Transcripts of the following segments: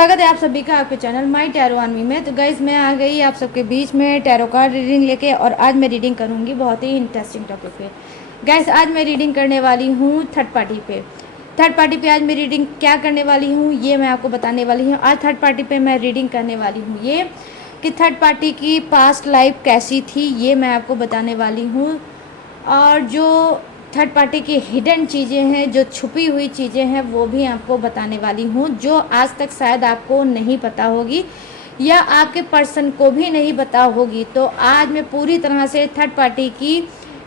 स्वागत है आप सभी का आपके चैनल माई टैरो आर्मी में। तो गाइज़ मैं आ गई आप सबके बीच में टैरो कार्ड रीडिंग लेके, और आज मैं रीडिंग करूँगी बहुत ही इंटरेस्टिंग टॉपिक पे। गाइज़ आज मैं रीडिंग करने वाली हूँ थर्ड पार्टी पे। थर्ड पार्टी पे आज मैं रीडिंग क्या करने वाली हूँ ये मैं आपको बताने वाली हूँ। आज थर्ड पार्टी पे मैं रीडिंग करने वाली हूँ ये कि थर्ड पार्टी की पास्ट लाइफ कैसी थी, ये मैं आपको बताने वाली हूँ। और जो थर्ड पार्टी की हिडन चीज़ें हैं, जो छुपी हुई चीज़ें हैं, वो भी आपको बताने वाली हूँ, जो आज तक शायद आपको नहीं पता होगी या आपके पर्सन को भी नहीं पता होगी। तो आज मैं पूरी तरह से थर्ड पार्टी की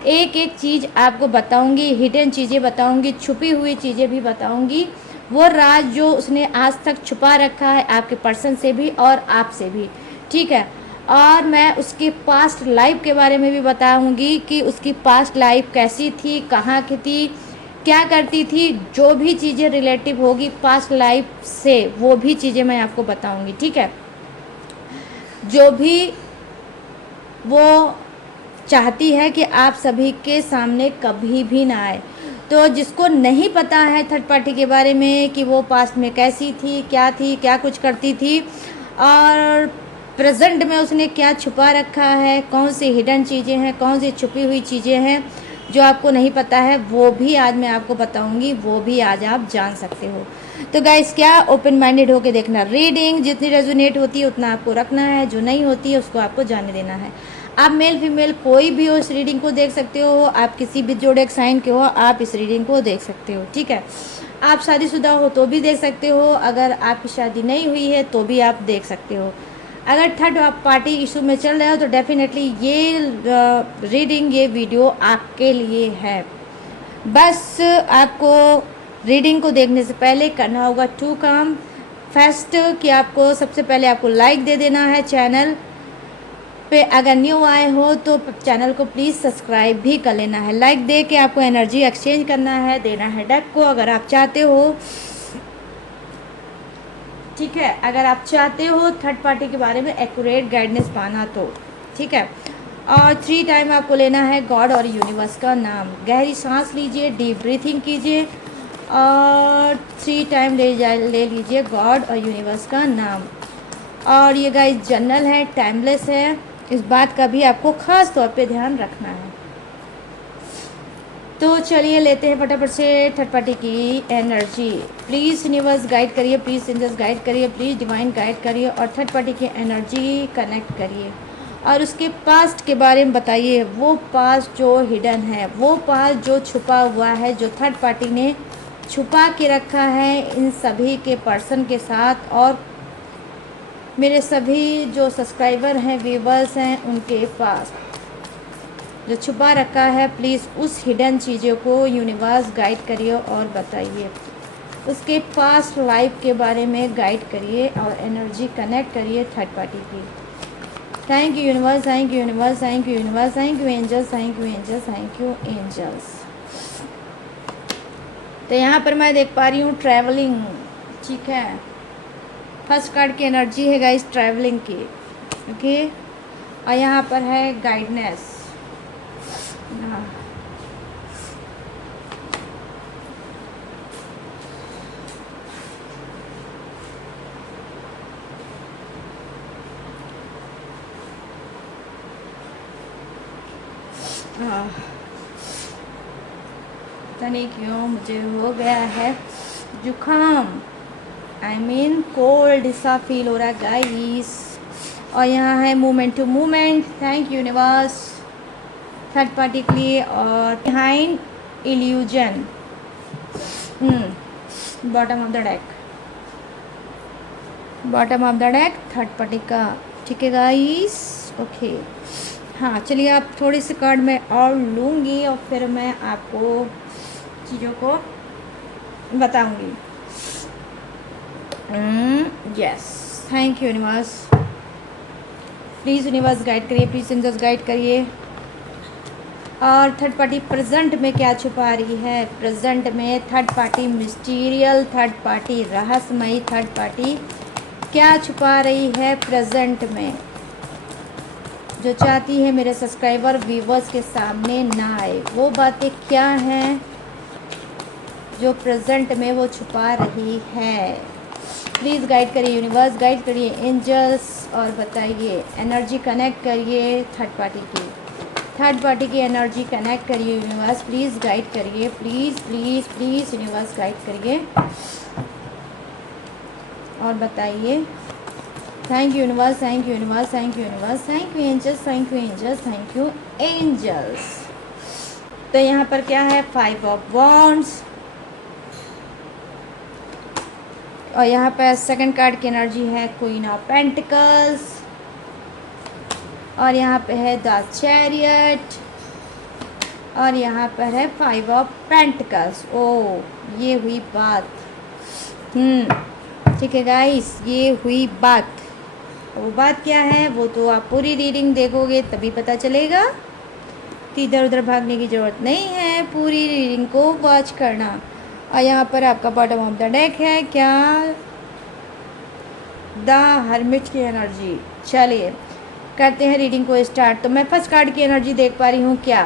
एक एक चीज़ आपको बताऊंगी, हिडन चीज़ें बताऊंगी, छुपी हुई चीज़ें भी बताऊंगी, वो राज जो उसने आज तक छुपा रखा है आपके पर्सन से भी और आपसे भी, ठीक है। और मैं उसकी पास्ट लाइफ के बारे में भी बताऊंगी कि उसकी पास्ट लाइफ कैसी थी, कहाँ की थी, क्या करती थी, जो भी चीज़ें रिलेटिव होगी पास्ट लाइफ से वो भी चीज़ें मैं आपको बताऊंगी, ठीक है। जो भी वो चाहती है कि आप सभी के सामने कभी भी ना आए। तो जिसको नहीं पता है थर्ड पार्टी के बारे में कि वो पास्ट में कैसी थी, क्या कुछ करती थी, और प्रेजेंट में उसने क्या छुपा रखा है, कौन सी हिडन चीज़ें हैं, कौन सी छुपी हुई चीज़ें हैं जो आपको नहीं पता है, वो भी आज मैं आपको बताऊंगी, वो भी आज आप जान सकते हो। तो गाइस क्या ओपन माइंडेड होके देखना, रीडिंग जितनी रेजोनेट होती है उतना आपको रखना है, जो नहीं होती है उसको आपको जाने देना है। आप मेल फीमेल कोई भी हो इस रीडिंग को देख सकते हो, आप किसी भी जोड़े साइन के हो आप इस रीडिंग को देख सकते हो, ठीक है। आप शादीशुदा हो तो भी देख सकते हो, अगर आपकी शादी नहीं हुई है तो भी आप देख सकते हो। अगर थर्ड पार्टी इशू में चल रहे हो तो डेफिनेटली ये रीडिंग, ये वीडियो आपके लिए है। बस आपको रीडिंग को देखने से पहले करना होगा टू काम। फर्स्ट कि आपको सबसे पहले आपको लाइक दे देना है चैनल पे, अगर न्यू आए हो तो चैनल को प्लीज़ सब्सक्राइब भी कर लेना है। लाइक दे के आपको एनर्जी एक्सचेंज करना है, देना है डेक को अगर आप चाहते हो, ठीक है। अगर आप चाहते हो थर्ड पार्टी के बारे में एक्यूरेट गाइडेंस पाना तो, ठीक है। और 3 टाइम आपको लेना है गॉड और यूनिवर्स का नाम। गहरी सांस लीजिए, डीप ब्रीथिंग कीजिए और 3 टाइम ले लीजिए गॉड और यूनिवर्स का नाम। और ये गाइस जनरल है, टाइमलेस है, इस बात का भी आपको ख़ास तौर पे ध्यान रखना है। तो चलिए लेते हैं फटाफट से थर्ड पार्टी की एनर्जी। प्लीज़ यूनिवर्स गाइड करिए, प्लीज़ एंजल्स गाइड करिए, प्लीज़ डिवाइन गाइड करिए और थर्ड पार्टी की एनर्जी कनेक्ट करिए और उसके पास्ट के बारे में बताइए। वो पास्ट जो हिडन है, वो पास्ट जो छुपा हुआ है, जो थर्ड पार्टी ने छुपा के रखा है इन सभी के पर्सन के साथ, और मेरे सभी जो सब्सक्राइबर हैं, व्यूवर्स हैं, उनके पास जो छुपा रखा है, प्लीज़ उस हिडन चीज़ों को यूनिवर्स गाइड करिए और बताइए। उसके पास्ट लाइफ के बारे में गाइड करिए और एनर्जी कनेक्ट करिए थर्ड पार्टी की। Thank you universe, thank you universe, thank you universe, thank you angels, thank you angels, thank you angels. तो यहाँ पर मैं देख पा रही हूँ ट्रैवलिंग, ठीक है। फर्स्ट कार्ड की एनर्जी है गाइस ट्रैवलिंग की, ओके। और यहाँ पर है गाइडनेस। पता नहीं क्यों मुझे हो गया है जुकाम, आई मीन कोल्ड सा फील हो रहा है गाइस। और यहाँ है movement to movement, thank you universe third party के लिए। और behind illusion, bottom of the deck, bottom of the deck third party का, ठीक है गाइस, ओके। हाँ चलिए आप थोड़ी सी कार्ड मैं और लूँगी और फिर मैं आपको चीज़ों को बताऊँगी। Yes, thank you universe, please universe guide करिए, प्लीज़ एंजल्स गाइड करिए। और थर्ड पार्टी प्रेजेंट में क्या छुपा रही है, प्रेजेंट में थर्ड पार्टी मिस्टीरियल, थर्ड पार्टी रहस्यमयी, थर्ड पार्टी क्या छुपा रही है प्रेजेंट में, जो चाहती है मेरे सब्सक्राइबर व्यूवर्स के सामने ना आए। वो बातें क्या हैं जो प्रेजेंट में वो छुपा रही है, प्लीज़ गाइड करिए यूनिवर्स, गाइड करिए एंजल्स और बताइए एनर्जी कनेक्ट करिए थर्ड पार्टी की एनर्जी कनेक्ट करिए यूनिवर्स, प्लीज़ गाइड करिए, please please please universe guide करिए और बताइए। Thank you universe, thank you universe, thank you universe, thank you angels, thank you angels, thank you angels. तो यहाँ पर क्या है, 5 ऑफ वॉन्ड्स और यहाँ पर सेकंड कार्ड की एनर्जी है क्वीन ऑफ पेंटिकल्स और यहाँ पे है द चैरियट और यहाँ पर है 5 ऑफ पेंटिकल्स। ओ ये हुई बात। ठीक है गाइस, ये हुई बात। वो बात क्या है वो तो आप पूरी रीडिंग देखोगे तभी पता चलेगा, तो इधर उधर भागने की ज़रूरत नहीं है, पूरी रीडिंग को वॉच करना। और यहाँ पर आपका बॉटम ऑफ द डेक है क्या, द हर्मिट की एनर्जी। चलिए करते हैं रीडिंग को स्टार्ट। तो मैं फर्स्ट कार्ड की एनर्जी देख पा रही हूँ क्या,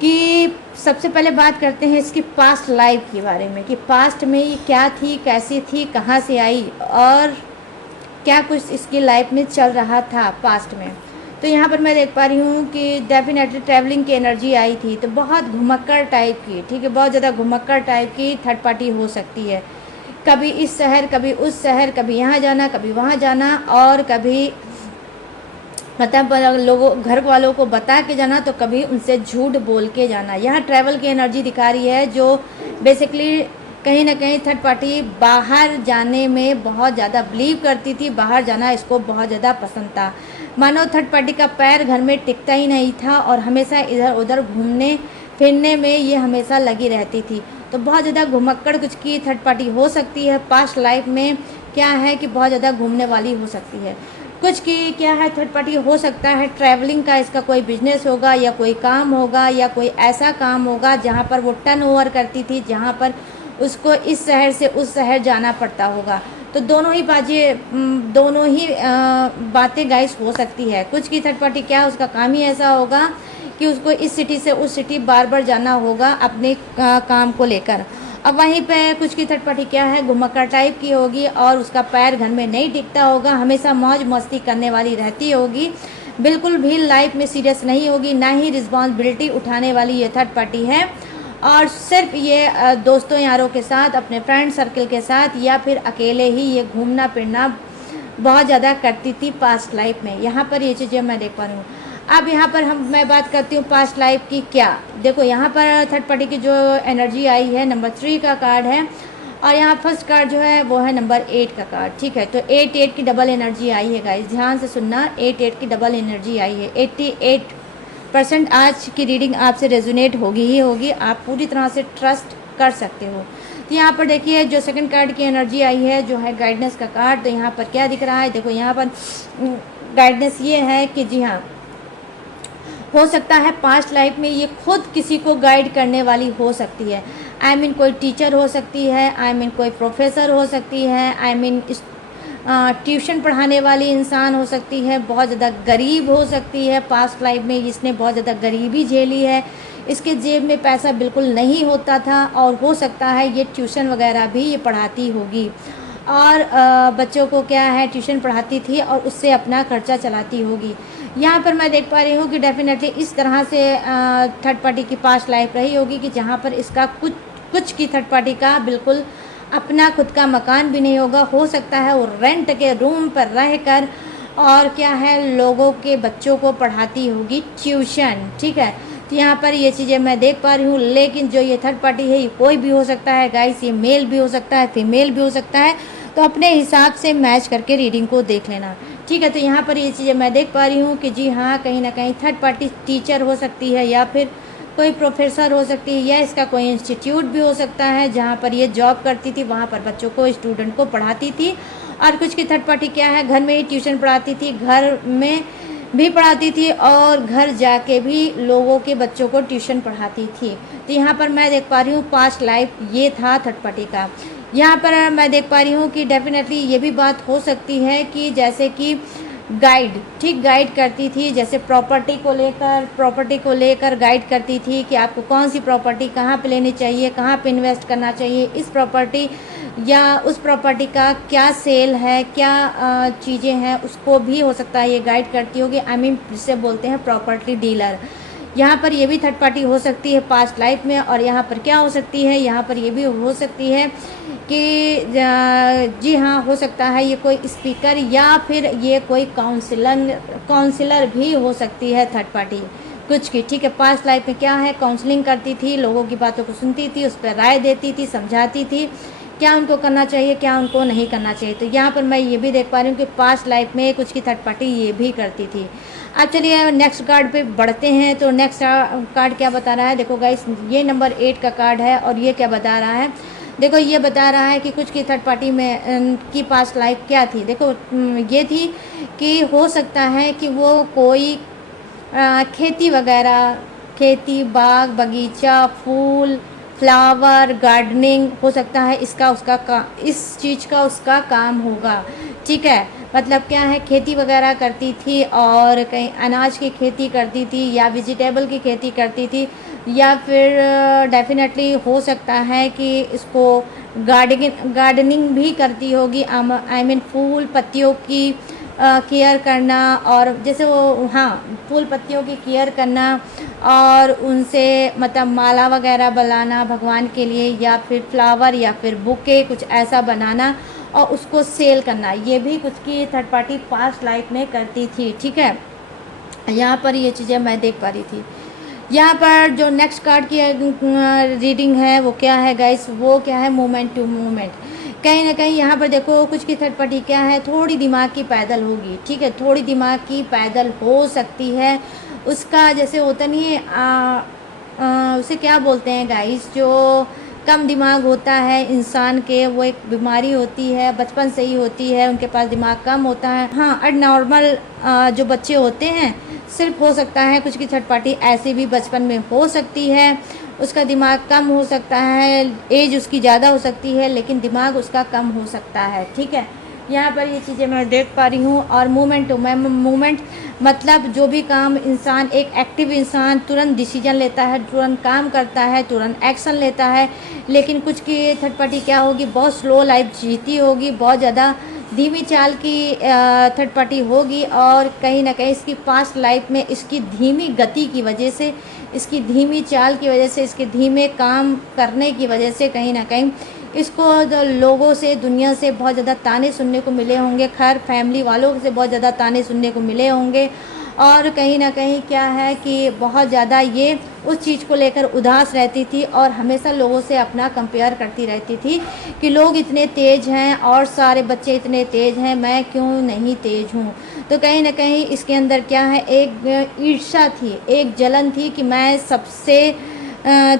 कि सबसे पहले बात करते हैं इसकी पास्ट लाइफ के बारे में, कि पास्ट में ये क्या थी, कैसी थी, कहाँ से आई और क्या कुछ इसकी लाइफ में चल रहा था पास्ट में। तो यहाँ पर मैं देख पा रही हूँ कि डेफिनेटली ट्रैवलिंग की एनर्जी आई थी, तो बहुत घुमक्कड़ टाइप की, ठीक है, बहुत ज़्यादा घुमक्कड़ टाइप की थर्ड पार्टी हो सकती है। कभी इस शहर कभी उस शहर, कभी यहाँ जाना कभी वहाँ जाना और कभी मतलब लोगों घर वालों को बता के जाना तो कभी उनसे झूठ बोल के जाना। यहाँ ट्रैवल की एनर्जी दिखा रही है, जो बेसिकली कहीं ना कहीं थर्ड पार्टी बाहर जाने में बहुत ज़्यादा बिलीव करती थी, बाहर जाना इसको बहुत ज़्यादा पसंद था। मानो थर्ड पार्टी का पैर घर में टिकता ही नहीं था और हमेशा इधर उधर घूमने फिरने में ये हमेशा लगी रहती थी। तो बहुत ज़्यादा घुमक्कड़ कुछ की थर्ड पार्टी हो सकती है। पास्ट लाइफ में क्या है कि बहुत ज़्यादा घूमने वाली हो सकती है। कुछ की क्या है थर्ड पार्टी हो सकता है ट्रैवलिंग का, इसका कोई बिजनेस होगा या कोई काम होगा या कोई ऐसा काम होगा जहाँ पर वो टर्न ओवर करती थी, जहाँ पर उसको इस शहर से उस शहर जाना पड़ता होगा। तो दोनों ही बातें गाइस हो सकती है। कुछ की थर्ड पार्टी क्या उसका काम ही ऐसा होगा कि उसको इस सिटी से उस सिटी बार बार जाना होगा अपने काम को लेकर। अब वहीं पे कुछ की थर्ड पार्टी क्या है घुमक्कड़ टाइप की होगी और उसका पैर घर में नहीं टिकता होगा, हमेशा मौज मस्ती करने वाली रहती होगी, बिल्कुल भी लाइफ में सीरियस नहीं होगी, ना ही रिस्पॉन्सिबिलिटी उठाने वाली ये थर्ड पार्टी है। और सिर्फ ये दोस्तों यारों के साथ, अपने फ्रेंड सर्कल के साथ या फिर अकेले ही ये घूमना फिरना बहुत ज़्यादा करती थी पास्ट लाइफ में। यहाँ पर ये चीज़ें मैं देख पा रही हूँ। अब यहाँ पर मैं बात करती हूँ पास्ट लाइफ की। क्या देखो यहाँ पर थर्ड पार्टी की जो एनर्जी आई है नंबर 3 का कार्ड है और यहाँ फर्स्ट कार्ड जो है वो है नंबर 8 का कार्ड, ठीक है। तो 8 की डबल एनर्जी आई है गाइस, ध्यान से सुनना, 8 की डबल एनर्जी आई है। 88% आज की रीडिंग आपसे रेजोनेट होगी ही होगी, आप पूरी तरह से ट्रस्ट कर सकते हो। तो यहाँ पर देखिए जो सेकंड कार्ड की एनर्जी आई है जो है गाइडेंस का कार्ड, तो यहाँ पर क्या दिख रहा है, देखो यहाँ पर गाइडेंस ये है कि जी हाँ हो सकता है पास्ट लाइफ में ये खुद किसी को गाइड करने वाली हो सकती है। आई मीन कोई टीचर हो सकती है, आई मीन कोई प्रोफेसर हो सकती है, आई मीन ट्यूशन पढ़ाने वाली इंसान हो सकती है, बहुत ज़्यादा गरीब हो सकती है, पास्ट लाइफ में इसने बहुत ज़्यादा गरीबी झेली है, इसके जेब में पैसा बिल्कुल नहीं होता था और हो सकता है ये ट्यूशन वगैरह भी ये पढ़ाती होगी और बच्चों को क्या है ट्यूशन पढ़ाती थी और उससे अपना खर्चा चलाती होगी। यहाँ पर मैं देख पा रही हूँ कि डेफिनेटली इस तरह से थर्ड पार्टी की पास्ट लाइफ रही होगी कि जहाँ पर इसका कुछ की थर्ड पार्टी का बिल्कुल अपना खुद का मकान भी नहीं होगा, हो सकता है वो रेंट के रूम पर रहकर और क्या है लोगों के बच्चों को पढ़ाती होगी ट्यूशन, ठीक है। तो यहाँ पर ये चीज़ें मैं देख पा रही हूँ। लेकिन जो ये थर्ड पार्टी है ये कोई भी हो सकता है गाइस, ये मेल भी हो सकता है, फीमेल भी हो सकता है, तो अपने हिसाब से मैच करके रीडिंग को देख लेना, ठीक है। तो यहाँ पर ये चीज़ें मैं देख पा रही हूँ कि जी हाँ कहीं ना कहीं थर्ड पार्टी टीचर हो सकती है या फिर कोई प्रोफेसर हो सकती है या इसका कोई इंस्टीट्यूट भी हो सकता है जहाँ पर ये जॉब करती थी, वहाँ पर बच्चों को स्टूडेंट को पढ़ाती थी। और कुछ की थर्ड पार्टी क्या है घर में ही ट्यूशन पढ़ाती थी, घर में भी पढ़ाती थी और घर जाके भी लोगों के बच्चों को ट्यूशन पढ़ाती थी। तो यहाँ पर मैं देख पा रही हूँ पास्ट लाइफ ये था थर्ड पार्टी का। यहाँ पर मैं देख पा रही हूँ कि डेफिनेटली ये भी बात हो सकती है कि जैसे कि गाइड, ठीक गाइड करती थी। जैसे प्रॉपर्टी को लेकर गाइड करती थी कि आपको कौन सी प्रॉपर्टी कहाँ पे लेनी चाहिए, कहाँ पे इन्वेस्ट करना चाहिए, इस प्रॉपर्टी या उस प्रॉपर्टी का क्या सेल है, क्या चीज़ें हैं, उसको भी हो सकता है ये गाइड करती होगी। आई मीन जिसे बोलते हैं प्रॉपर्टी डीलर। यहाँ पर ये भी थर्ड पार्टी हो सकती है पास्ट लाइफ में। और यहाँ पर क्या हो सकती है, यहाँ पर ये भी हो सकती है कि जी हाँ, हो सकता है ये कोई स्पीकर या फिर ये कोई काउंसलर भी हो सकती है थर्ड पार्टी कुछ की। ठीक है, पास्ट लाइफ में क्या है, काउंसलिंग करती थी, लोगों की बातों को सुनती थी, उस पर राय देती थी, समझाती थी क्या उनको करना चाहिए, क्या उनको नहीं करना चाहिए। तो यहाँ पर मैं ये भी देख पा रही हूँ कि पास्ट लाइफ में कुछ की थर्ड पार्टी ये भी करती थी। अब चलिए नेक्स्ट कार्ड पे बढ़ते हैं। तो नेक्स्ट कार्ड क्या बता रहा है, देखो गाइस, ये नंबर 8 का कार्ड है और ये क्या बता रहा है, देखो ये बता रहा है कि कुछ की थर्ड पार्टी में की पास्ट लाइफ क्या थी। देखो ये थी कि हो सकता है कि वो कोई खेती वगैरह, खेती, बाग बगीचा, फूल, फ्लावर, गार्डनिंग हो सकता है, इसका उसका इस चीज़ का उसका काम होगा। ठीक है, मतलब क्या है, खेती वगैरह करती थी और कहीं अनाज की खेती करती थी या वेजिटेबल की खेती करती थी, या फिर डेफिनेटली हो सकता है कि इसको गार्डनिंग भी करती होगी। आई मीन फूल पत्तियों की केयर करना, और जैसे वो हाँ, फूल पत्तियों की केयर करना और उनसे मतलब माला वगैरह बनाना भगवान के लिए, या फिर फ्लावर या फिर बुके कुछ ऐसा बनाना और उसको सेल करना, ये भी कुछ की थर्ड पार्टी पास्ट लाइफ में करती थी। ठीक है, यहाँ पर ये चीज़ें मैं देख पा रही थी। यहाँ पर जो नेक्स्ट कार्ड की रीडिंग है वो क्या है गाइस, वो क्या है, मोमेंट टू मोमेंट। कहीं ना कहीं यहाँ पर देखो कुछ की थर्ड पार्टी क्या है, थोड़ी दिमाग की पैदल होगी। ठीक है, थोड़ी दिमाग की पैदल हो सकती है। उसका जैसे होता नहीं है, उसे क्या बोलते हैं गाइस, जो कम दिमाग होता है इंसान के, वो एक बीमारी होती है, बचपन से ही होती है, उनके पास दिमाग कम होता है। हाँ, और नॉर्मल जो बच्चे होते हैं, सिर्फ हो सकता है कुछ की थर्ड पार्टी ऐसी भी बचपन में हो सकती है, उसका दिमाग कम हो सकता है, एज उसकी ज़्यादा हो सकती है लेकिन दिमाग उसका कम हो सकता है। ठीक है, यहाँ पर ये चीज़ें मैं देख पा रही हूँ। और मूवमेंट मतलब जो भी काम इंसान, एक एक्टिव इंसान तुरंत डिसीजन लेता है, तुरंत काम करता है, तुरंत एक्शन लेता है। लेकिन कुछ की थर्ड पार्टी क्या होगी, बहुत स्लो लाइफ जीती होगी, बहुत ज़्यादा धीमी चाल की थर्ड पार्टी होगी। और कहीं ना कहीं इसकी पास्ट लाइफ में इसकी धीमी गति की वजह से, इसकी धीमी चाल की वजह से, इसके धीमे काम करने की वजह से कहीं ना कहीं इसको लोगों से, दुनिया से बहुत ज़्यादा ताने सुनने को मिले होंगे, खैर फैमिली वालों से बहुत ज़्यादा ताने सुनने को मिले होंगे। और कहीं ना कहीं क्या है कि बहुत ज़्यादा ये उस चीज़ को लेकर उदास रहती थी और हमेशा लोगों से अपना कंपेयर करती रहती थी कि लोग इतने तेज़ हैं और सारे बच्चे इतने तेज़ हैं, मैं क्यों नहीं तेज़ हूँ। तो कहीं ना कहीं इसके अंदर क्या है, एक ईर्ष्या थी, एक जलन थी कि मैं सबसे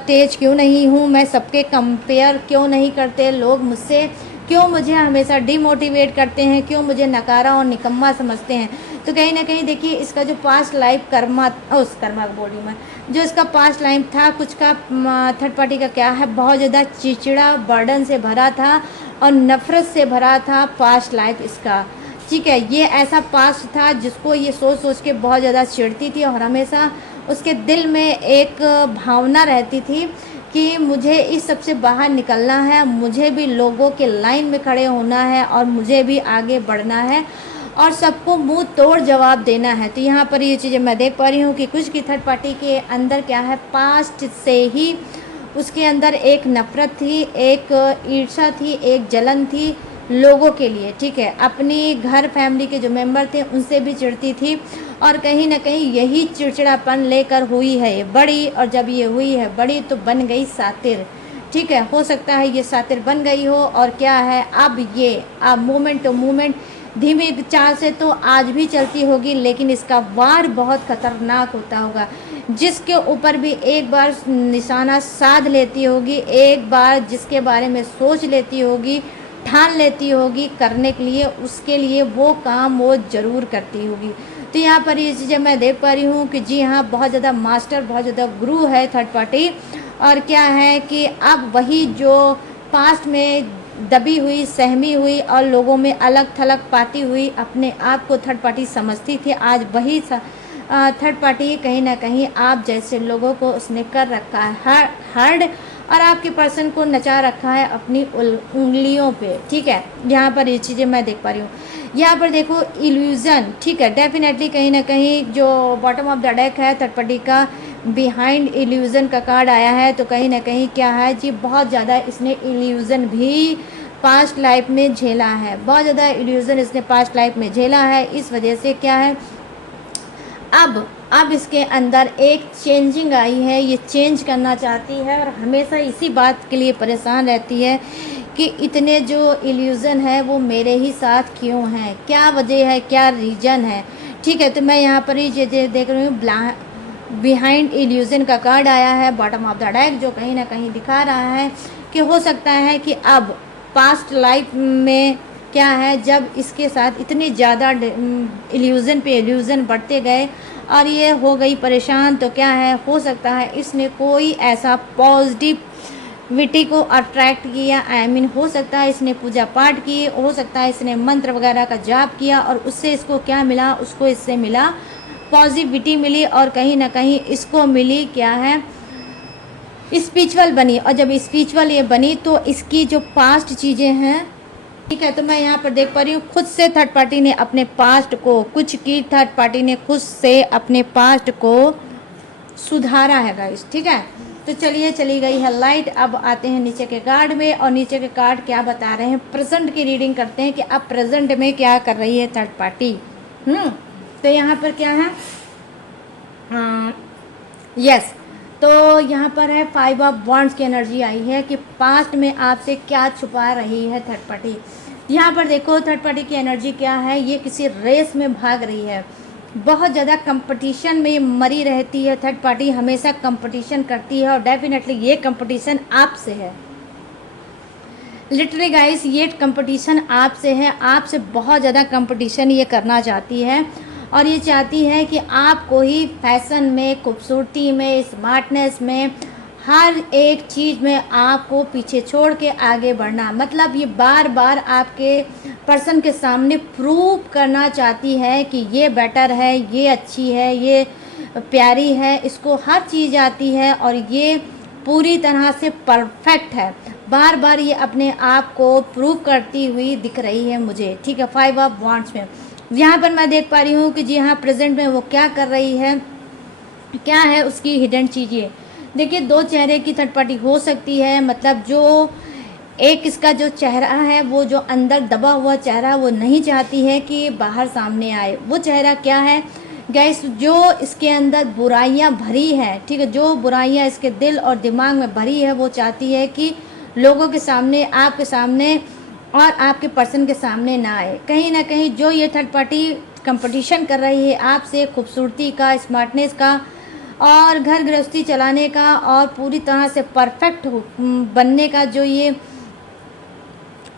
तेज क्यों नहीं हूँ, मैं सबके कंपेयर क्यों नहीं करते, लोग मुझसे क्यों मुझे हमेशा डिमोटिवेट करते हैं, क्यों मुझे नकारा और निकम्मा समझते हैं। तो कहीं ना कहीं देखिए इसका जो पास्ट लाइफ उस कर्मा बोल रही हूँ मैं, जो इसका पास्ट लाइफ था कुछ का थर्ड पार्टी का क्या है, बहुत ज़्यादा चिड़चिड़ा, बर्डन से भरा था और नफ़रत से भरा था पास्ट लाइफ इसका। ठीक है, ये ऐसा पास्ट था जिसको ये सोच सोच के बहुत ज़्यादा चिढ़ती थी और हमेशा उसके दिल में एक भावना रहती थी कि मुझे इस सब से बाहर निकलना है, मुझे भी लोगों के लाइन में खड़े होना है और मुझे भी आगे बढ़ना है और सबको मुंह तोड़ जवाब देना है। तो यहाँ पर ये चीज़ें मैं देख पा रही हूँ कि कुछ की थर्ड पार्टी के अंदर क्या है, पास्ट से ही उसके अंदर एक नफ़रत थी, एक ईर्ष्या थी, एक जलन थी लोगों के लिए। ठीक है, अपनी घर फैमिली के जो मेंबर थे उनसे भी चिढ़ती थी और कहीं ना कहीं यही चिड़चिड़ापन लेकर हुई है ये बड़ी, और जब ये हुई है बड़ी तो बन गई सातिर। ठीक है, हो सकता है ये सातिर बन गई हो और क्या है, अब मोमेंट टू मोमेंट धीमी चाल से तो आज भी चलती होगी, लेकिन इसका वार बहुत खतरनाक होता होगा। जिसके ऊपर भी एक बार निशाना साध लेती होगी, एक बार जिसके बारे में सोच लेती होगी, ठान लेती होगी करने के लिए, उसके लिए वो काम वो ज़रूर करती होगी। तो यहाँ पर ये चीज़ें मैं देख पा रही हूँ कि जी हाँ, बहुत ज़्यादा मास्टर, बहुत ज़्यादा गुरु है थर्ड पार्टी। और क्या है कि अब वही जो पास्ट में दबी हुई, सहमी हुई और लोगों में अलग थलग पाती हुई अपने आप को थर्ड पार्टी समझती थी, आज वही थर्ड पार्टी कहीं ना कहीं आप जैसे लोगों को उसने कर रखा है हर्ड, और आपके पर्सन को नचा रखा है अपनी उंगलियों पे। ठीक है, यहाँ पर ये चीज़ें मैं देख पा रही हूँ। यहाँ पर देखो इल्यूज़न, ठीक है, डेफिनेटली कहीं ना कहीं जो बॉटम ऑफ द डेक है थर्ड पार्टी का बिहाइंड इल्यूज़न का कार्ड आया है, तो कहीं ना कहीं क्या है जी, बहुत ज़्यादा इसने इल्यूज़न भी पास्ट लाइफ में झेला है, बहुत ज़्यादा इल्यूज़न इसने पास्ट लाइफ में झेला है। इस वजह से क्या है, अब इसके अंदर एक चेंजिंग आई है, ये चेंज करना चाहती है और हमेशा इसी बात के लिए परेशान रहती है कि इतने जो इल्यूज़न है वो मेरे ही साथ क्यों हैं, क्या वजह है, क्या रीज़न है। ठीक है, तो मैं यहाँ पर ही देख रही हूँ बिहाइंड इल्यूज़न का कार्ड आया है बॉटम ऑफ द डेक, जो कहीं ना कहीं दिखा रहा है कि हो सकता है कि अब पास्ट लाइफ में क्या है, जब इसके साथ इतनी ज़्यादा इल्यूज़न पे इल्यूज़न बढ़ते गए और ये हो गई परेशान, तो क्या है, हो सकता है इसने कोई ऐसा पॉजिटिविटी को अट्रैक्ट किया, हो सकता है इसने पूजा पाठ की, हो सकता है इसने मंत्र वगैरह का जाप किया और उससे इसको क्या मिला, उसको इससे मिला पॉजिटिविटी मिली और कहीं ना कहीं इसको मिली क्या है, स्पिरिचुअल बनी। और जब स्पिरिचुअल ये बनी तो इसकी जो पास्ट चीज़ें हैं, ठीक है, तो मैं यहाँ पर देख पा रही हूँ खुद से थर्ड पार्टी ने अपने पास्ट को कुछ की, थर्ड पार्टी ने खुद से अपने पास्ट को सुधारा है गाइस। ठीक है, तो चलिए, चली गई है लाइट, अब आते हैं नीचे के कार्ड में और नीचे के कार्ड क्या बता रहे हैं, प्रेजेंट की रीडिंग करते हैं कि अब प्रेजेंट में क्या कर रही है थर्ड पार्टी। तो यहाँ पर क्या है, यस, तो यहाँ पर है 5 ऑफ वॉन्ड्स की एनर्जी आई है कि पास्ट में आपसे क्या छुपा रही है थर्ड पार्टी। यहाँ पर देखो थर्ड पार्टी की एनर्जी क्या है, ये किसी रेस में भाग रही है, बहुत ज़्यादा कंपटीशन में मरी रहती है थर्ड पार्टी, हमेशा कंपटीशन करती है और डेफिनेटली ये कंपटीशन आपसे है। लिटरली गाइस, ये कंपटीशन आपसे है, आपसे बहुत ज़्यादा कंपटीशन ये करना चाहती है और ये चाहती है कि आपको ही फैशन में, खूबसूरती में, स्मार्टनेस में, हर एक चीज़ में आपको पीछे छोड़ के आगे बढ़ना। मतलब ये बार बार आपके पर्सन के सामने प्रूव करना चाहती है कि ये बेटर है, ये अच्छी है, ये प्यारी है, इसको हर चीज़ आती है और ये पूरी तरह से परफेक्ट है। बार बार ये अपने आप को प्रूव करती हुई दिख रही है मुझे। ठीक है, 5 ऑफ वॉन्ड्स में यहाँ पर मैं देख पा रही हूँ कि जी हाँ, प्रेजेंट में वो क्या कर रही है, क्या है उसकी हिडन चीज़ें। देखिए, 2 चेहरे की थर्ड पार्टी हो सकती है, मतलब जो एक इसका जो चेहरा है, वो जो अंदर दबा हुआ चेहरा, वो नहीं चाहती है कि बाहर सामने आए। वो चेहरा क्या है गैस, जो इसके अंदर बुराइयां भरी हैं, ठीक है, जो बुराइयां इसके दिल और दिमाग में भरी है, वो चाहती है कि लोगों के सामने, आपके सामने और आपके पर्सन के सामने ना आए। कहीं ना कहीं जो ये थर्ड पार्टी कंपटीशन कर रही है आपसे, खूबसूरती का, स्मार्टनेस का और घर गृहस्थी चलाने का और पूरी तरह से परफेक्ट बनने का जो ये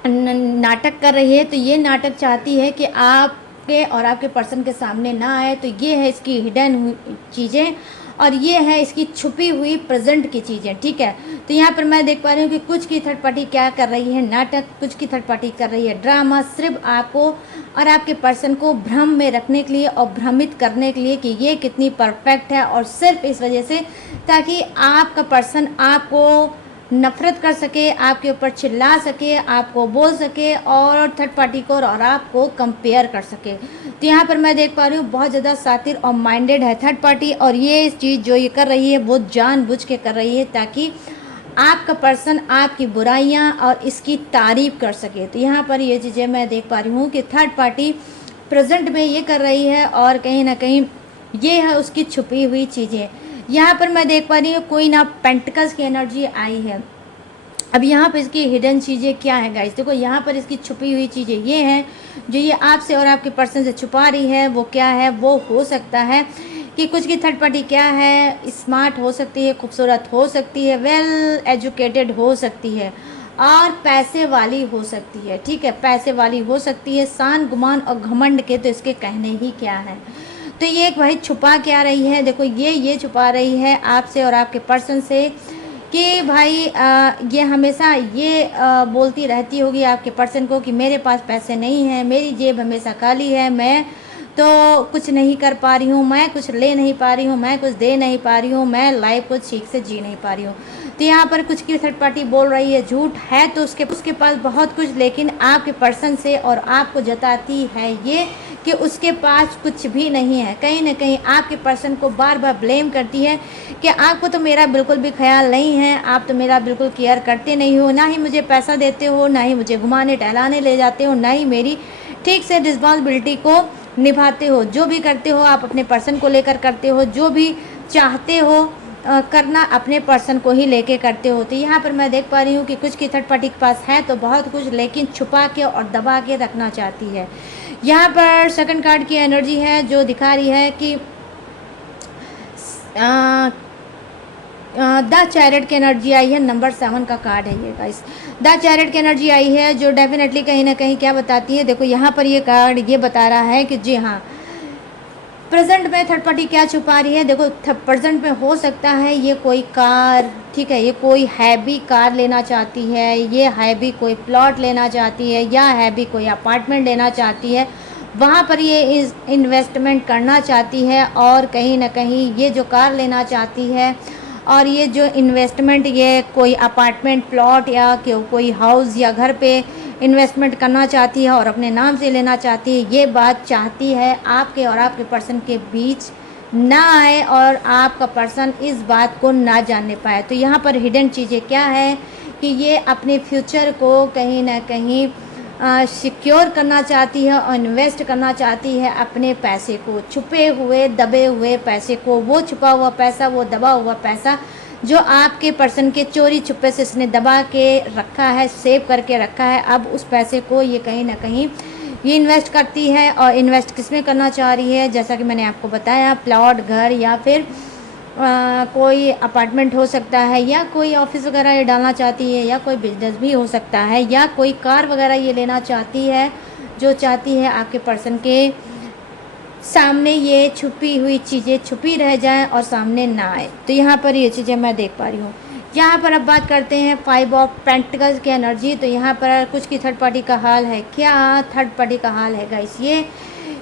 नाटक कर रही है, तो ये नाटक चाहती है कि आपके और आपके पर्सन के सामने ना आए। तो ये है इसकी हिडन चीज़ें और ये है इसकी छुपी हुई प्रेजेंट की चीज़ें। ठीक है, तो यहाँ पर मैं देख पा रही हूँ कि कुछ की थर्ड पार्टी क्या कर रही है, नाटक, कुछ की थर्ड पार्टी कर रही है ड्रामा, सिर्फ आपको और आपके पर्सन को भ्रम में रखने के लिए और भ्रमित करने के लिए कि ये कितनी परफेक्ट है, और सिर्फ इस वजह से ताकि आपका पर्सन आपको नफरत कर सके, आपके ऊपर चिल्ला सके, आपको बोल सके और थर्ड पार्टी को और आपको कंपेयर कर सके। तो यहाँ पर मैं देख पा रही हूँ बहुत ज़्यादा शातिर और माइंडेड है थर्ड पार्टी, और ये चीज़ जो ये कर रही है वो जानबूझ के कर रही है ताकि आपका पर्सन आपकी बुराइयाँ और इसकी तारीफ कर सके। तो यहाँ पर ये चीज़ें मैं देख पा रही हूँ कि थर्ड पार्टी प्रेजेंट में ये कर रही है और कहीं ना कहीं ये है उसकी छुपी हुई चीज़ें। यहाँ पर मैं देख पा रही हूँ कोई ना पेंटिकल्स की एनर्जी आई है। अब यहाँ पर इसकी हिडन चीज़ें क्या है गाइस, देखो यहाँ पर इसकी छुपी हुई चीज़ें ये हैं जो ये आपसे और आपके पर्सन से छुपा रही है। वो क्या है, वो हो सकता है कि कुछ की थर्ड पार्टी क्या है, स्मार्ट हो सकती है, खूबसूरत हो सकती है, वेल एजुकेटेड हो सकती है और पैसे वाली हो सकती है। ठीक है, पैसे वाली हो सकती है, शान गुमान और घमंड के तो इसके कहने ही क्या है। तो ये भाई छुपा क्या रही है, देखो ये छुपा रही है आपसे और आपके पर्सन से कि भाई ये हमेशा ये बोलती रहती होगी आपके पर्सन को कि मेरे पास पैसे नहीं हैं, मेरी जेब हमेशा खाली है, मैं तो कुछ नहीं कर पा रही हूँ, मैं कुछ ले नहीं पा रही हूँ, मैं कुछ दे नहीं पा रही हूँ, मैं लाइफ को ठीक से जी नहीं पा रही हूँ। तो यहाँ पर कुछ की थर्ड पार्टी बोल रही है, झूठ है तो उसके पास बहुत कुछ, लेकिन आपके पर्सन से और आपको जताती है ये कि उसके पास कुछ भी नहीं है। कहीं ना कहीं आपके पर्सन को बार बार ब्लेम करती है कि आपको तो मेरा बिल्कुल भी ख्याल नहीं है, आप तो मेरा बिल्कुल केयर करते नहीं हो, ना ही मुझे पैसा देते हो, ना ही मुझे घुमाने टहलाने ले जाते हो, ना ही मेरी ठीक से रिस्पॉन्सिबिलिटी को निभाते हो। जो भी करते हो आप अपने पर्सन को लेकर करते हो, जो भी चाहते हो करना अपने पर्सन को ही लेके करते हो। तो यहाँ पर मैं देख पा रही हूँ कि कुछ की थर्ड पार्टी के पास है तो बहुत कुछ, लेकिन छुपा के और दबा के रखना चाहती है। यहाँ पर सेकंड कार्ड की एनर्जी है जो दिखा रही है कि द चैरियट की एनर्जी आई है, नंबर 7 का कार्ड है ये गाइस। द चैरियट की एनर्जी आई है जो डेफिनेटली कहीं ना कहीं क्या बताती है, देखो यहाँ पर ये कार्ड ये बता रहा है कि जी हाँ, प्रेजेंट में थर्ड पार्टी क्या छुपा रही है। देखो प्रेजेंट में हो सकता है ये कोई कार, ठीक है, ये कोई हैवी कार लेना चाहती है, ये हैवी कोई प्लॉट लेना चाहती है, या हैवी कोई अपार्टमेंट लेना चाहती है, वहाँ पर ये इन्वेस्टमेंट करना चाहती है। और कहीं ना कहीं ये जो कार लेना चाहती है और ये जो इन्वेस्टमेंट, ये कोई अपार्टमेंट प्लॉट या कोई हाउस या घर पे इन्वेस्टमेंट करना चाहती है और अपने नाम से लेना चाहती है, ये बात चाहती है आपके और आपके पर्सन के बीच ना आए और आपका पर्सन इस बात को ना जानने पाए। तो यहाँ पर हिडन चीज़ें क्या है कि ये अपने फ्यूचर को कहीं ना कहीं सिक्योर करना चाहती है और इन्वेस्ट करना चाहती है अपने पैसे को, छुपे हुए दबे हुए पैसे को, वो छुपा हुआ पैसा, वो दबा हुआ पैसा जो आपके पर्सन के चोरी छुपे से इसने दबा के रखा है, सेव करके रखा है। अब उस पैसे को ये कहीं ना कहीं ये इन्वेस्ट करती है। और इन्वेस्ट किस में करना चाह रही है, जैसा कि मैंने आपको बताया, प्लॉट, घर, या फिर कोई अपार्टमेंट हो सकता है, या कोई ऑफिस वगैरह ये डालना चाहती है, या कोई बिजनेस भी हो सकता है, या कोई कार वगैरह ये लेना चाहती है, जो चाहती है आपके पर्सन के सामने ये छुपी हुई चीज़ें छुपी रह जाएं और सामने ना आए। तो यहाँ पर ये चीज़ें मैं देख पा रही हूँ। यहाँ पर अब बात करते हैं 5 ऑफ पेंटिकल्स की एनर्जी। तो यहाँ पर कुछ की थर्ड पार्टी का हाल है, क्या थर्ड पार्टी का हाल है गाइस, ये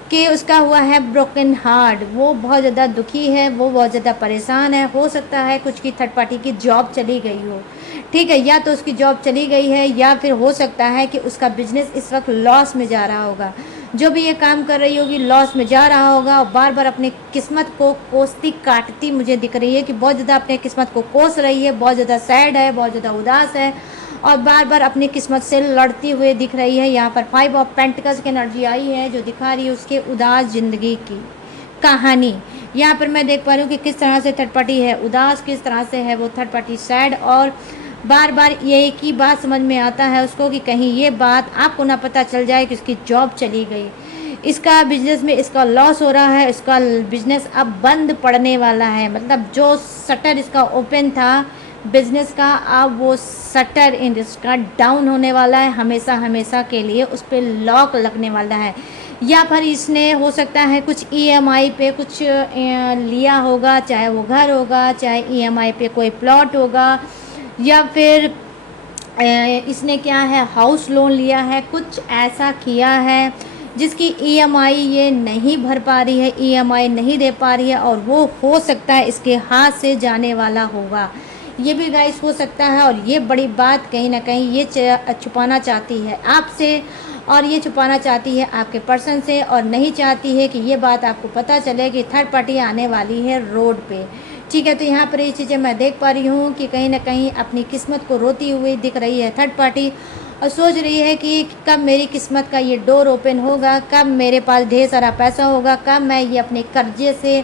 कि उसका हुआ है ब्रोकन हार्ट, वो बहुत ज़्यादा दुखी है, वो बहुत ज़्यादा परेशान है। हो सकता है कुछ की थर्ड पार्टी की जॉब चली गई हो, ठीक है, या तो उसकी जॉब चली गई है, या फिर हो सकता है कि उसका बिजनेस इस वक्त लॉस में जा रहा होगा। जो भी ये काम कर रही होगी लॉस में जा रहा होगा और बार बार अपनी किस्मत को कोसती काटती मुझे दिख रही है कि बहुत ज़्यादा अपने किस्मत को कोस रही है, बहुत ज़्यादा सैड है, बहुत ज़्यादा उदास है और बार बार अपनी किस्मत से लड़ती हुए दिख रही है। यहाँ पर 5 ऑफ पेंटिकल्स की एनर्जी आई है जो दिखा रही है उसके उदास ज़िंदगी की कहानी। यहाँ पर मैं देख पा रही हूँ कि किस तरह से थर्ड पार्टी है उदास, किस तरह से है वो थर्ड पार्टी सैड, और बार बार ये एक ही बात समझ में आता है उसको कि कहीं ये बात आपको ना पता चल जाए कि इसकी जॉब चली गई, इसका बिजनेस में इसका लॉस हो रहा है, इसका बिजनेस अब बंद पड़ने वाला है। मतलब जो शटर इसका ओपन था बिजनेस का, अब वो शटर इन इसका डाउन होने वाला है, हमेशा हमेशा के लिए उस पर लॉक लगने वाला है। या फिर इसने हो सकता है कुछ ईएमआई पे कुछ लिया होगा, चाहे वो घर होगा, चाहे ईएमआई पे कोई प्लॉट होगा, या फिर इसने क्या है हाउस लोन लिया है, कुछ ऐसा किया है जिसकी ईएमआई ये नहीं भर पा रही है, ईएमआई नहीं दे पा रही है, और वो हो सकता है इसके हाथ से जाने वाला होगा। ये भी गाइस हो सकता है। और ये बड़ी बात कहीं ना कहीं ये छुपाना चाहती है आपसे, और ये छुपाना चाहती है आपके पर्सन से, और नहीं चाहती है कि ये बात आपको पता चले कि थर्ड पार्टी आने वाली है रोड पे, ठीक है। तो यहाँ पर ये चीज़ें मैं देख पा रही हूँ कि कहीं ना कहीं अपनी किस्मत को रोती हुई दिख रही है थर्ड पार्टी, और सोच रही है कि कब मेरी किस्मत का ये डोर ओपन होगा, कब मेरे पास ढेर सारा पैसा होगा, कब मैं ये अपने कर्जे से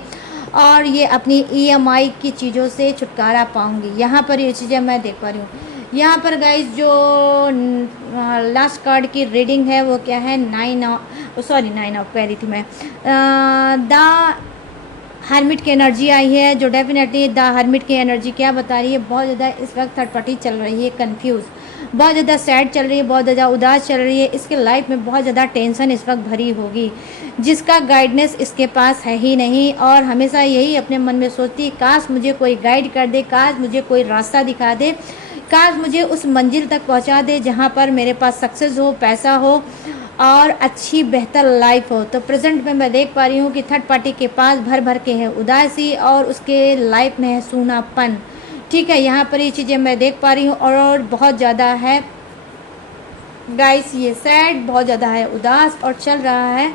और ये अपनी ईएमआई की चीज़ों से छुटकारा पाऊंगी। यहाँ पर ये चीज़ें मैं देख पा रही हूँ। यहाँ पर गाइस जो लास्ट कार्ड की रीडिंग है वो क्या है, 9 ऑफ कह रही थी मैं, द हर्मिट की एनर्जी आई है जो डेफिनेटली द हर्मिट की एनर्जी क्या बता रही है, बहुत ज़्यादा इस वक्त थर्ड पार्टी चल रही है कंफ्यूज, बहुत ज़्यादा सैड चल रही है, बहुत ज़्यादा उदास चल रही है, इसके लाइफ में बहुत ज़्यादा टेंशन इस वक्त भरी होगी, जिसका गाइडेंस इसके पास है ही नहीं। और हमेशा यही अपने मन में सोचती, काश मुझे कोई गाइड कर दे, काश मुझे कोई रास्ता दिखा दे, काश मुझे उस मंजिल तक पहुंचा दे जहां पर मेरे पास सक्सेस हो, पैसा हो और अच्छी बेहतर लाइफ हो। तो प्रेजेंट में मैं देख पा रही हूँ कि थर्ड पार्टी के पास भर भर के है उदासी और उसके लाइफ में है सूनापन। ठीक है, यहाँ पर ये चीज़ें मैं देख पा रही हूँ और बहुत ज़्यादा है गाइस ये सैड, बहुत ज़्यादा है उदास और चल रहा है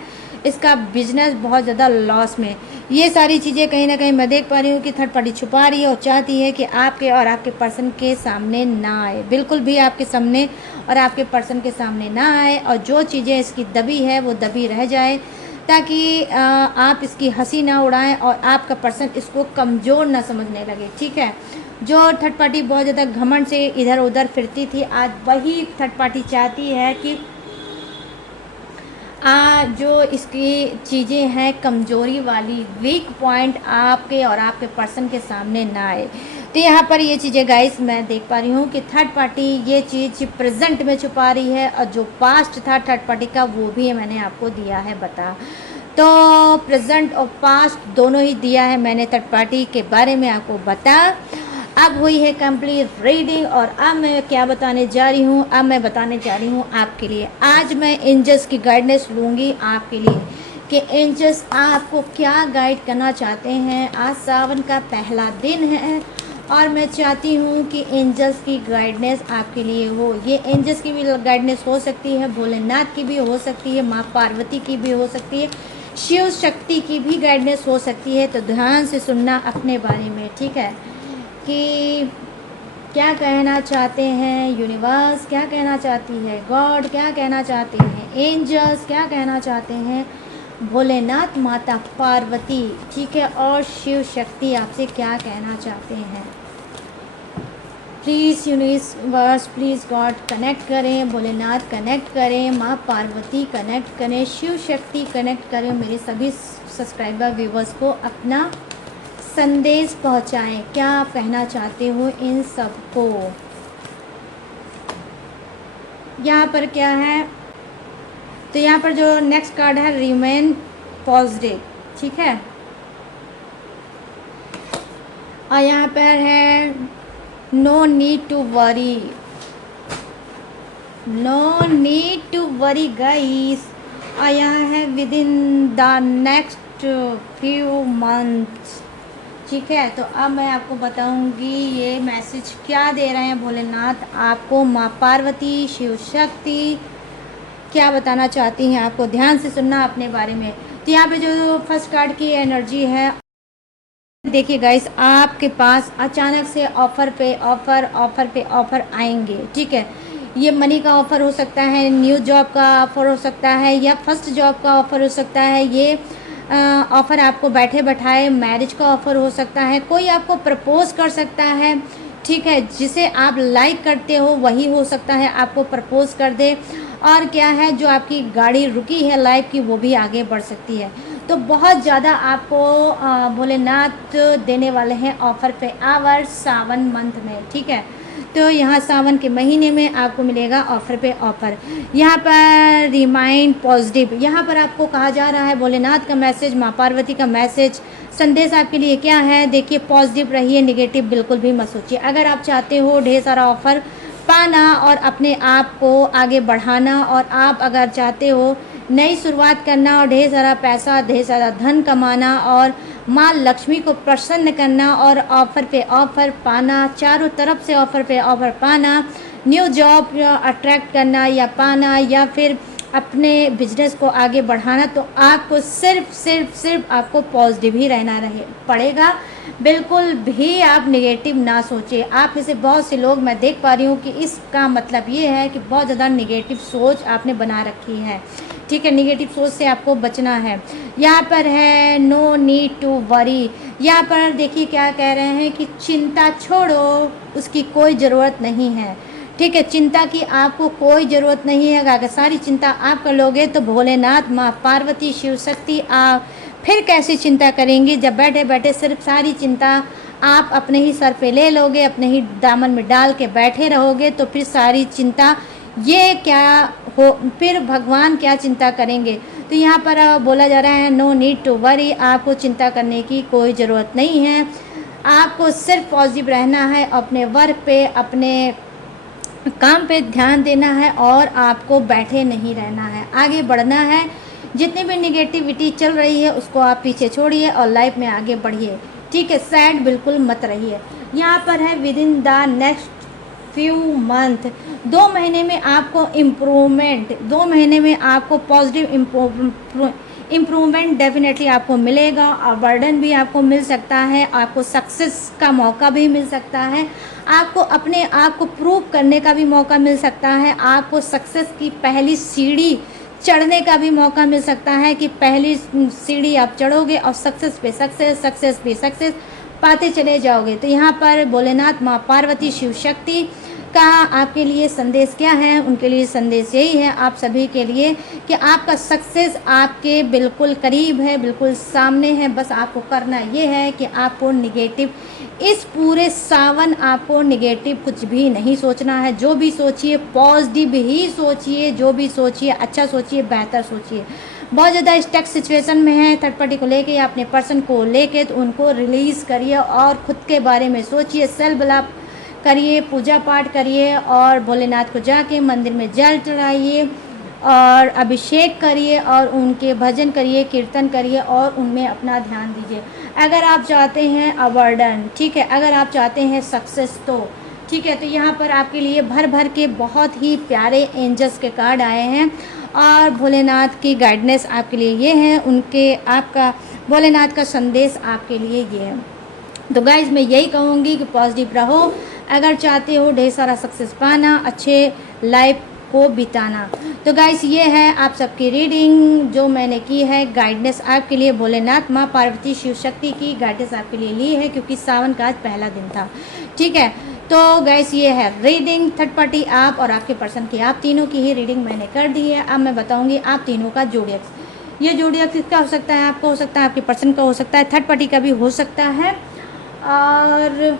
इसका बिजनेस बहुत ज़्यादा लॉस में। ये सारी चीज़ें कहीं ना कहीं मैं देख पा रही हूँ कि थर्ड पार्टी छुपा रही है और चाहती है कि आपके और आपके पर्सन के सामने ना आए, बिल्कुल भी आपके सामने और आपके पर्सन के सामने ना आए, और जो चीज़ें इसकी दबी है वो दबी रह जाए, ताकि आप इसकी हंसी ना उड़ाएं और आपका पर्सन इसको कमज़ोर ना समझने लगे। ठीक है, जो थर्ड पार्टी बहुत ज़्यादा घमंड से इधर उधर फिरती थी, आज वही थर्ड पार्टी चाहती है कि जो इसकी चीज़ें हैं कमज़ोरी वाली, वीक पॉइंट आपके और आपके पर्सन के सामने ना आए। तो यहाँ पर ये चीज़ें गाइस मैं देख पा रही हूँ कि थर्ड पार्टी ये चीज़ प्रेजेंट में छुपा रही है, और जो पास्ट था थर्ड पार्टी का वो भी मैंने आपको दिया है बता। तो प्रेजेंट और पास्ट दोनों ही दिया है मैंने थर्ड पार्टी के बारे में आपको बता। अब हुई है कंप्लीट रीडिंग, और अब मैं क्या बताने जा रही हूँ, अब मैं बताने जा रही हूँ आपके लिए। आज मैं एंजल्स की गाइडेंस लूँगी आपके लिए कि एंजल्स आपको क्या गाइड करना चाहते हैं। आज सावन का पहला दिन है और मैं चाहती हूँ कि एंजल्स की गाइडेंस आपके लिए हो। ये एंजल्स की भी गाइडेंस हो सकती है, भोलेनाथ की भी हो सकती है, माँ पार्वती की भी हो सकती है, शिव शक्ति की भी गाइडेंस हो सकती है। तो ध्यान से सुनना अपने बारे में, ठीक है, कि क्या कहना चाहते हैं यूनिवर्स, क्या कहना चाहती है गॉड, क्या कहना चाहते हैं एंजल्स, क्या कहना चाहते हैं भोलेनाथ, माता पार्वती, ठीक है, और शिव शक्ति आपसे क्या कहना चाहते हैं। Please universe, please God connect करें, भोलेनाथ कनेक्ट करें, माँ पार्वती कनेक्ट करें, शिव शक्ति कनेक्ट करें, मेरे सभी सब्सक्राइबर व्यूवर्स को अपना संदेश पहुंचाएं। क्या आप कहना चाहते हो इन सब को। यहाँ पर क्या है, तो यहाँ पर जो नेक्स्ट कार्ड है रिमेन पॉजिटिव, ठीक है, और यहाँ पर है no need to worry, no need to worry guys, और यहाँ है within the next few months, ठीक है। तो अब मैं आपको बताऊंगी ये मैसेज क्या दे रहे हैं भोलेनाथ आपको, माँ पार्वती, शिव शक्ति क्या बताना चाहती हैं आपको। ध्यान से सुनना अपने बारे में। तो यहाँ पे जो फर्स्ट कार्ड की एनर्जी है, देखिए गाइस, आपके पास अचानक से ऑफ़र पे ऑफ़र, ऑफ़र पे ऑफ़र आएंगे, ठीक है। ये मनी का ऑफ़र हो सकता है, न्यू जॉब का ऑफ़र हो सकता है, या फर्स्ट जॉब का ऑफ़र हो सकता है। ये ऑफ़र आपको बैठे बैठाए मैरिज का ऑफ़र हो सकता है, कोई आपको प्रपोज़ कर सकता है, ठीक है, जिसे आप लाइक करते हो वही हो सकता है आपको प्रपोज़ कर दे। और क्या है, जो आपकी गाड़ी रुकी है लाइफ की वो भी आगे बढ़ सकती है। तो बहुत ज़्यादा आपको भोलेनाथ देने वाले हैं ऑफ़र पे आवर सावन मंथ में, ठीक है। तो यहाँ सावन के महीने में आपको मिलेगा ऑफ़र पे ऑफ़र। यहाँ पर रिमाइंड पॉजिटिव, यहाँ पर आपको कहा जा रहा है भोलेनाथ का मैसेज, माँ पार्वती का मैसेज, संदेश आपके लिए क्या है। देखिए, पॉजिटिव रहिए, नेगेटिव बिल्कुल भी मत सोचिए। अगर आप चाहते हो ढेर सारा ऑफ़र पाना और अपने आप को आगे बढ़ाना, और आप अगर चाहते हो नई शुरुआत करना और ढेर सारा पैसा, ढेर सारा धन कमाना और माँ लक्ष्मी को प्रसन्न करना और ऑफ़र पे ऑफ़र पाना, चारों तरफ से ऑफ़र पे ऑफ़र पाना, न्यू जॉब अट्रैक्ट करना या पाना, या फिर अपने बिजनेस को आगे बढ़ाना, तो आपको सिर्फ आपको पॉजिटिव ही रहना रहे पड़ेगा। बिल्कुल भी आप नेगेटिव ना सोचें। आप में से बहुत से लोग मैं देख पा रही हूँ कि इसका मतलब ये है कि बहुत ज़्यादा नेगेटिव सोच आपने बना रखी है, ठीक है। नेगेटिव सोच से आपको बचना है। यहाँ पर है नो नीड टू वरी, यहाँ पर देखिए क्या कह रहे हैं कि चिंता छोड़ो, उसकी कोई ज़रूरत नहीं है, ठीक है। चिंता की आपको कोई ज़रूरत नहीं है। अगर सारी चिंता आप कर लोगे तो भोलेनाथ, माँ पार्वती, शिव शक्ति आप फिर कैसी चिंता करेंगी, जब बैठे बैठे सिर्फ सारी चिंता आप अपने ही सर पे ले लोगे, अपने ही दामन में डाल के बैठे रहोगे तो फिर सारी चिंता ये क्या हो, फिर भगवान क्या चिंता करेंगे। तो यहाँ पर बोला जा रहा है नो नीड टू वरी, आपको चिंता करने की कोई ज़रूरत नहीं है। आपको सिर्फ पॉजिटिव रहना है, अपने वर्क पे, अपने काम पे ध्यान देना है और आपको बैठे नहीं रहना है, आगे बढ़ना है। जितनी भी निगेटिविटी चल रही है उसको आप पीछे छोड़िए और लाइफ में आगे बढ़िए, ठीक है। सैड बिल्कुल मत रहिए। यहाँ पर है within the next few month, 2 महीने में आपको इम्प्रूवमेंट, 2 महीने में आपको पॉजिटिव इम्प्रूवमेंट डेफिनेटली आपको मिलेगा और बर्डन भी आपको मिल सकता है, आपको सक्सेस का मौका भी मिल सकता है, आपको अपने आप को प्रूव करने का भी मौका मिल सकता है, आपको सक्सेस की पहली सीढ़ी चढ़ने का भी मौका मिल सकता है कि पहली सीढ़ी आप चढ़ोगे और सक्सेस पे सक्सेस, सक्सेस पे सक्सेस पाते चले जाओगे। तो यहाँ पर भोलेनाथ, माँ पार्वती, शिव शक्ति का आपके लिए संदेश क्या है? उनके लिए संदेश यही है आप सभी के लिए कि आपका सक्सेस आपके बिल्कुल करीब है, बिल्कुल सामने है। बस आपको करना ये है कि आपको निगेटिव, इस पूरे सावन आपको निगेटिव कुछ भी नहीं सोचना है। जो भी सोचिए पॉजिटिव ही सोचिए, जो भी सोचिए अच्छा सोचिए, बेहतर सोचिए। बहुत ज़्यादा स्टक सिचुएशन में है थर्ड पार्टी को लेके या अपने पर्सन को लेके, तो उनको रिलीज़ करिए और ख़ुद के बारे में सोचिए, सेल्फ लव करिए, पूजा पाठ करिए और भोलेनाथ को जाके मंदिर में जल चढ़ाइए और अभिषेक करिए और उनके भजन करिए, कीर्तन करिए और उनमें अपना ध्यान दीजिए। अगर आप चाहते हैं अवॉर्डन, ठीक है, अगर आप चाहते हैं सक्सेस तो ठीक है। तो यहाँ पर आपके लिए भर भर के बहुत ही प्यारे एंजल्स के कार्ड आए हैं और भोलेनाथ की गाइडेंस आपके लिए ये है, उनके आपका भोलेनाथ का संदेश आपके लिए ये है। तो गाइज मैं यही कहूँगी कि पॉजिटिव रहो, अगर चाहते हो ढेर सारा सक्सेस पाना, अच्छे लाइफ को बिताना। तो गाइस ये है आप सबकी रीडिंग जो मैंने की है, गाइडेंस आपके लिए भोलेनाथ, माँ पार्वती, शिव शक्ति की गाइडेंस आपके लिए ली है क्योंकि सावन का आज पहला दिन था, ठीक है। तो गाइस ये है रीडिंग थर्ड पार्टी आप और आपके पर्सन की, आप तीनों की ही रीडिंग मैंने कर दी है। अब मैं बताऊंगी आप तीनों का जोडियक्स। ये जोडियक्स किसका हो सकता है? आपका हो सकता है, आपके पर्सन का हो सकता है, थर्ड पार्टी का भी हो सकता है और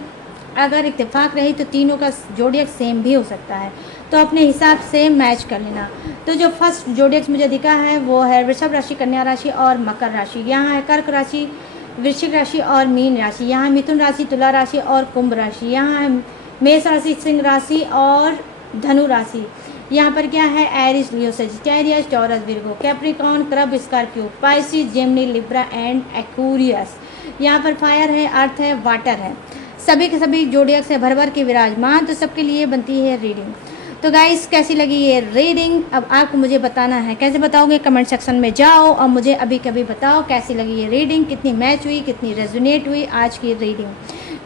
अगर इत्तेफाक रही तो तीनों का जोडियक सेम भी हो सकता है। तो अपने हिसाब से मैच कर लेना। तो जो फर्स्ट जोडियक्स मुझे दिखा है वो है वृषभ राशि, कन्या राशि और मकर राशि। यहाँ है कर्क राशि, वृश्चिक राशि और मीन राशि। यहाँ मिथुन राशि, तुला राशि और कुंभ राशि। यहाँ है मेष राशि, सिंह राशि और धनु राशि। यहाँ पर क्या है? Aries, Leo, Sagittarius, Taurus, Virgo, Capricorn, crab, Scorpio, Pisces, Gemini, Libra and Aquarius. यहाँ पर फायर है, अर्थ है, वाटर है। सभी के सभी जोडियक्स है भर भर के विराजमान। तो सबके लिए बनती है रीडिंग। तो गाइस कैसी लगी ये रीडिंग? अब आपको मुझे बताना है। कैसे बताओगे? कमेंट सेक्शन में जाओ और मुझे अभी कभी बताओ कैसी लगी ये रीडिंग, कितनी मैच हुई, कितनी रेजोनेट हुई आज की रीडिंग,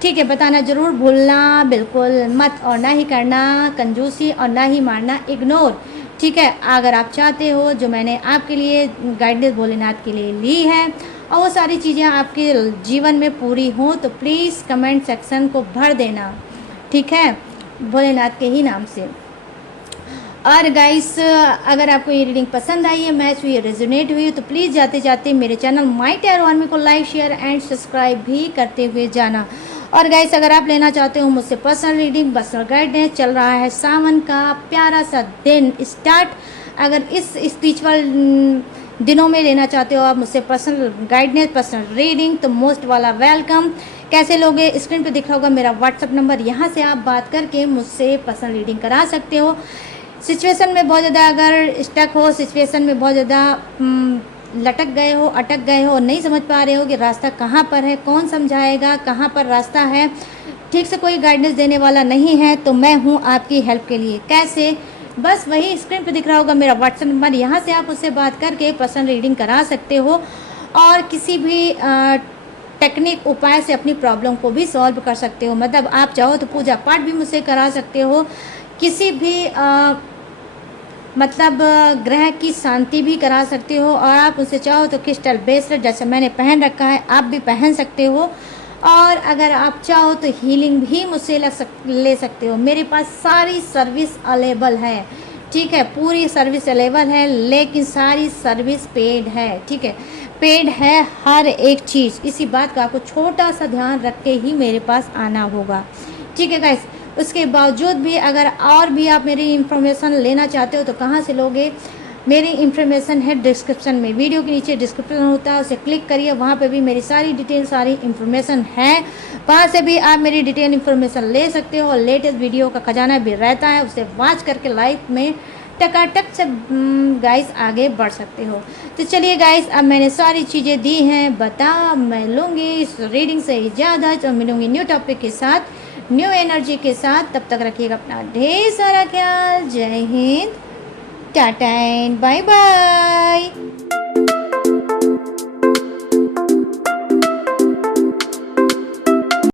ठीक है। बताना ज़रूर भूलना बिल्कुल मत, और ना ही करना कंजूसी और ना ही मारना इग्नोर, ठीक है। अगर आप चाहते हो जो मैंने आपके लिए गाइडेंस भोलेनाथ के लिए ली है और वो सारी चीज़ें आपके जीवन में पूरी हों तो प्लीज़ कमेंट सेक्शन को भर देना, ठीक है, भोलेनाथ के ही नाम से। और गाइस अगर आपको ये रीडिंग पसंद आई है, मैच हुई है, रेजोनेट हुई है तो प्लीज़ जाते जाते मेरे चैनल माय टैरो आर्मी को लाइक, शेयर एंड सब्सक्राइब भी करते हुए जाना। और गाइस अगर आप लेना चाहते हो मुझसे पर्सनल रीडिंग, पर्सनल गाइडेंस, चल रहा है सावन का प्यारा सा दिन स्टार्ट। अगर इस स्पिरिचुअल दिनों में लेना चाहते हो आप मुझसे पर्सनल गाइडेंस, पर्सनल रीडिंग, तो मोस्ट वाला वेलकम। कैसे लोगे? स्क्रीन पे दिख रहा होगा मेरा व्हाट्सअप नंबर, यहाँ से आप बात करके मुझसे पर्सनल रीडिंग करा सकते हो। सिचुएशन में बहुत ज़्यादा अगर स्टक हो, सिचुएशन में बहुत ज़्यादा लटक गए हो, अटक गए हो और नहीं समझ पा रहे हो कि रास्ता कहाँ पर है, कौन समझाएगा, कहाँ पर रास्ता है, ठीक से कोई गाइडेंस देने वाला नहीं है, तो मैं हूँ आपकी हेल्प के लिए। कैसे? बस वही स्क्रीन पे दिख रहा होगा मेरा व्हाट्सएप नंबर, यहाँ से आप उससे बात करके पर्सनल रीडिंग करा सकते हो और किसी भी टेक्निक उपाय से अपनी प्रॉब्लम को भी सॉल्व कर सकते हो। मतलब आप चाहो तो पूजा पाठ भी मुझसे करा सकते हो, किसी भी मतलब ग्रह की शांति भी करा सकते हो और आप मुझसे चाहो तो क्रिस्टल ब्रेसलेट जैसे मैंने पहन रखा है आप भी पहन सकते हो। और अगर आप चाहो तो हीलिंग भी मुझसे ले सकते हो। मेरे पास सारी सर्विस अवेलेबल है, ठीक है, पूरी सर्विस अवेलेबल है, लेकिन सारी सर्विस पेड है, ठीक है। पेड है हर एक चीज़। इसी बात का आपको छोटा सा ध्यान रख के ही मेरे पास आना होगा, ठीक है गाइस। उसके बावजूद भी अगर और भी आप मेरी इंफॉर्मेशन लेना चाहते हो तो कहाँ से लोगे? मेरी इंफॉर्मेशन है डिस्क्रिप्शन में, वीडियो के नीचे डिस्क्रिप्शन होता है, उसे क्लिक करिए, वहाँ पे भी मेरी सारी डिटेल, सारी इंफॉर्मेशन है। वहाँ से भी आप मेरी डिटेल इंफॉर्मेशन ले सकते हो और लेटेस्ट वीडियो का खजाना भी रहता है, उसे वॉच करके लाइफ में टकाटक से गाइस आगे बढ़ सकते हो। तो चलिए गाइस, अब मैंने सारी चीज़ें दी हैं बता, मैं लूँगी इस रीडिंग से इजाज़त और मिलूँगी न्यू टॉपिक के साथ, न्यू एनर्जी के साथ। तब तक रखिएगा अपना ढेर सारा ख्याल। जय हिंद, टाटा एंड बाय बाय।